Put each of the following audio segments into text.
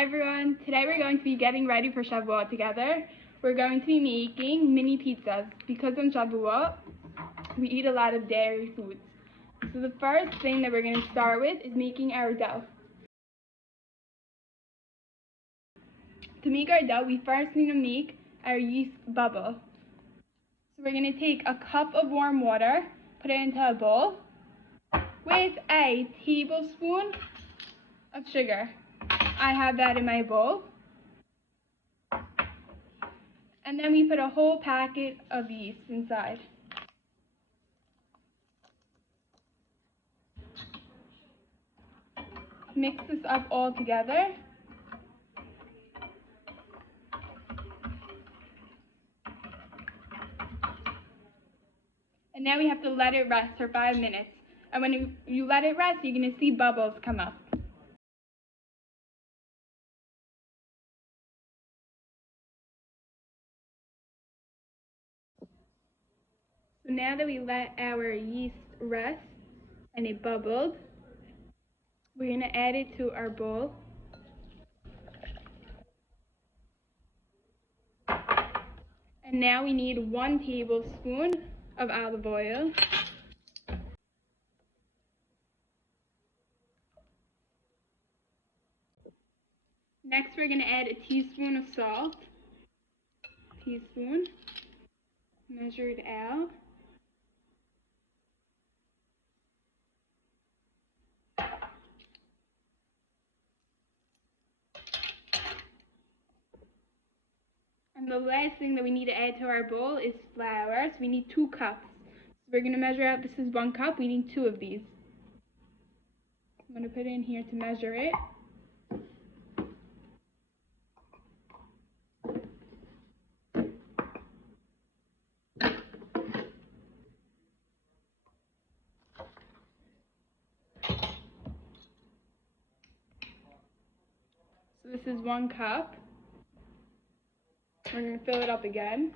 Hi everyone, today we're going to be getting ready for Shavuot together. We're going to be making mini pizzas because on Shavuot we eat a lot of dairy foods. So the first thing that we're going to start with is making our dough. To make our dough, we first need to make our yeast bubble. So we're going to take a cup of warm water, put it into a bowl with a tablespoon of sugar. I have that in my bowl. And then we put a whole packet of yeast inside. Mix this up all together. And now we have to let it rest for 5 minutes. And when you let it rest, you're going to see bubbles come up. So now that we let our yeast rest and it bubbled, we're going to add it to our bowl. And now we need 1 tablespoon of olive oil. Next, we're going to add a teaspoon of salt. Teaspoon. Measure it out. And the last thing that we need to add to our bowl is flour. So we need 2 cups. So we're going to measure out, this is 1 cup, we need 2 of these. I'm going to put it in here to measure it. So this is 1 cup. We're going to fill it up again.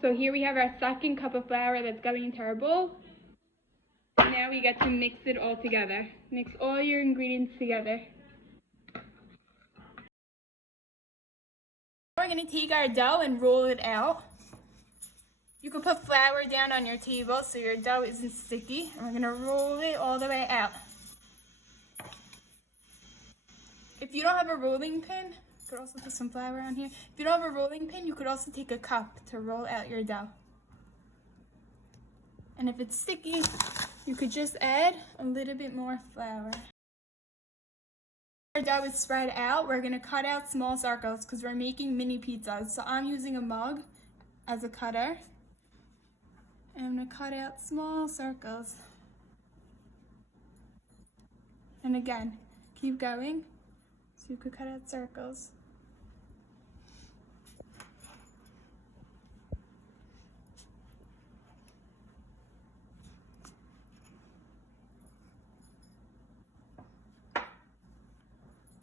So here we have our 2nd cup of flour that's going into our bowl. Now we get to mix it all together. Mix all your ingredients together. We're going to take our dough and roll it out. You can put flour down on your table so your dough isn't sticky. And we're going to roll it all the way out. If you don't have a rolling pin, you could also put some flour on here. If you don't have a rolling pin, you could also take a cup to roll out your dough. And if it's sticky, you could just add a little bit more flour. Our dough is spread out. We're going to cut out small circles because we're making mini pizzas. So I'm using a mug as a cutter. And I'm going to cut out small circles. And again, keep going. So you could cut out circles.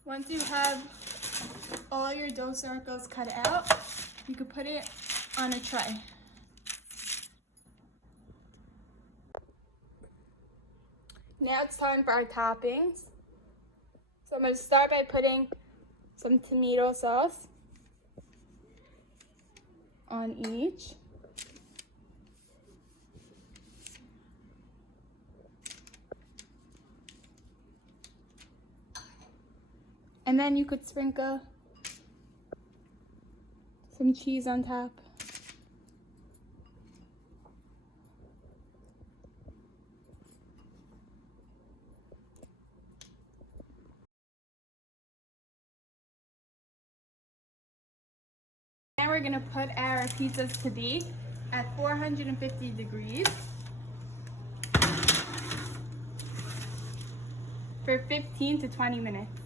Once you have all your dough circles cut out, you could put it on a tray. Now it's time for our toppings. So I'm going to start by putting some tomato sauce on each. And then you could sprinkle some cheese on top. Now we're going to put our pizzas to bake at 450 degrees for 15 to 20 minutes.